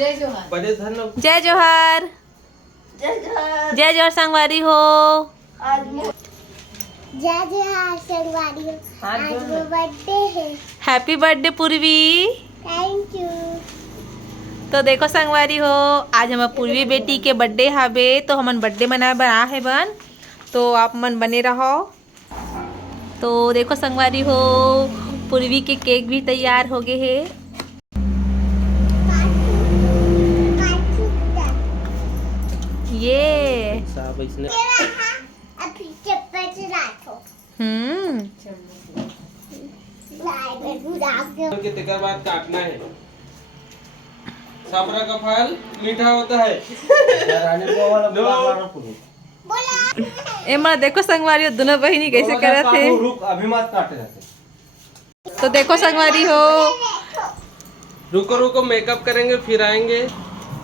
जय जोहार जय जोहार जय जोहार संगवारी हो। जय जोहार संगवारी हो। आज वो बर्थडे है। हैप्पी बर्थडे पूर्वी। Thank you. तो देखो संगवारी हो, आज हम पूर्वी बेटी के बर्थडे हावे, तो हमन बर्थडे मनाए बना है बन, तो आप मन बने रहो। तो देखो संगवारी हो, पूर्वी के केक भी तैयार हो गए है। ये के बाद काटना है। सबरा का फल मीठा होता है। एमा देखो संगवारी हो, दोनों बहिनी कैसे कर रहे थे। रुक अभी मत काटे। तो देखो संगवारी हो, रुको रुको मेकअप करेंगे फिर आएंगे।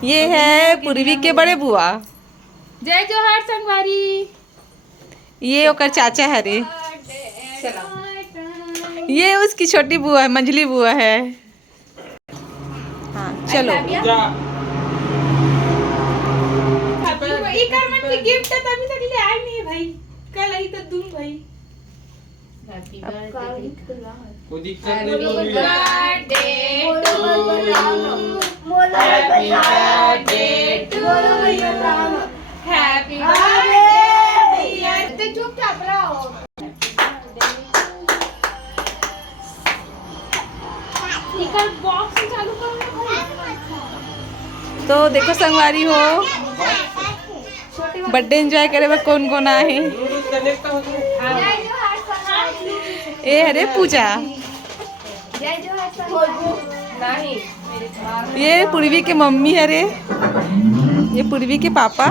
ये है पूर्वी के बड़े बुआ। जय जोहार संगवारी। ये ओकर चाचा है रे। ये उसकी छोटी बुआ है, मंजली बुआ है। हाँ चलो जा गिफ्ट अभी तक ले आए नहीं भाई, कल आई तो दूं भाई। कोई दिक्कत नहीं होगी। Happy birthday. चुपचाप रहो। निकल बॉक्स चालू करो भाई। तो देखो संगवारी हो, बर्थडे एंजॉय करे बा कौन कौन आए हैं। ए अरे पूजा, ये पूर्वी के मम्मी है रे, ये पूर्वी के पापा।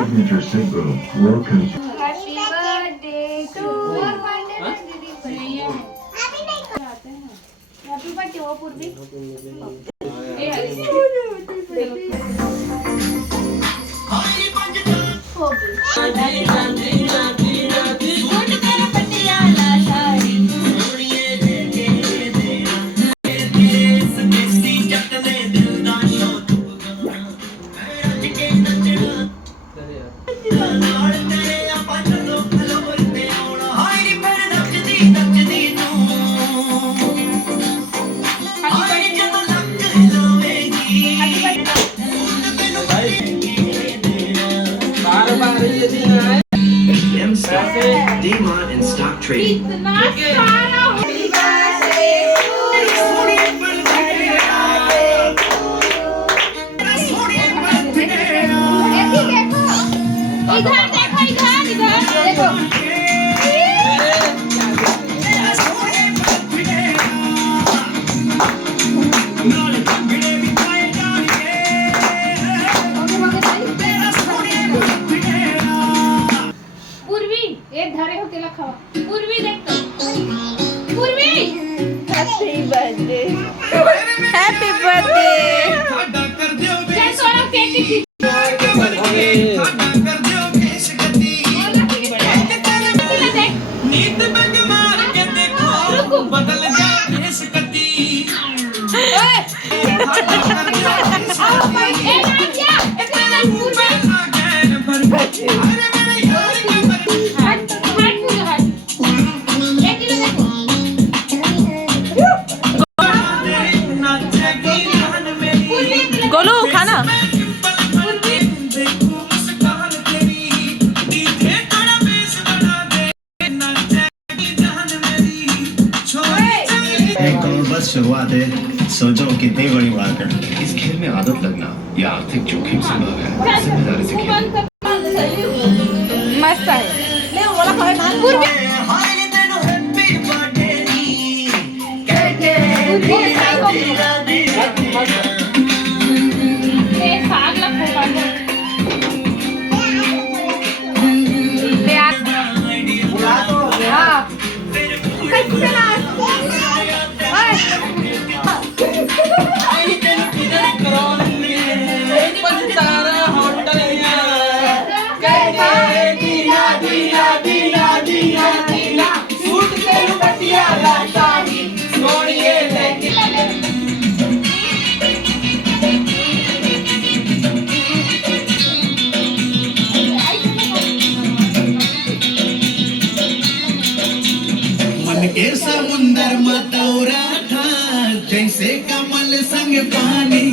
D-Mart and stock trading. पूर्वी देख तो पूर्वी हैप्पी बर्थडे, हैप्पी बर्थडे। चल थोड़ा केक की गोलू खाना। बस शुरुआत है, सोचो कितनी बड़ी बात है। इस खेल में आदत लगना या आर्थिक जोखिम संभव है। जिम्मेदारी से खेलें। मस्त है। जैसे कमल संग पानी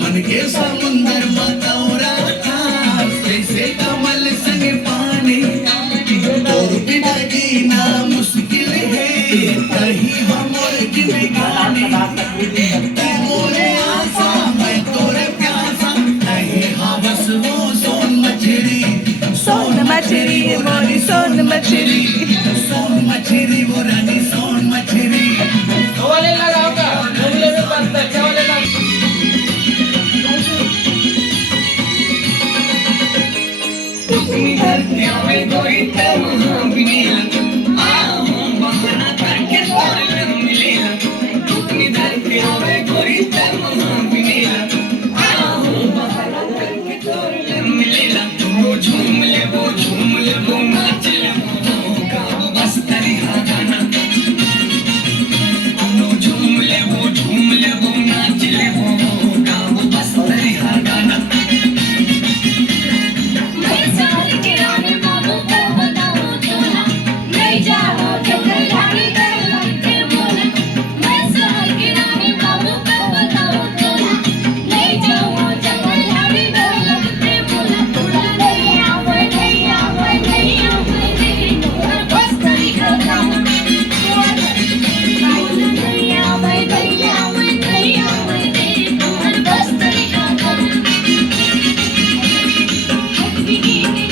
मन के समुंदर मतौरा था जैसे कमल संग पानी तोर बिना जीना मुश्किल है कहीं हम और की बेगानी तू मोरे आशा मैं तोरे प्यासा नहीं हवस वो सोन मछली सोन मछली मोरी सोन मछली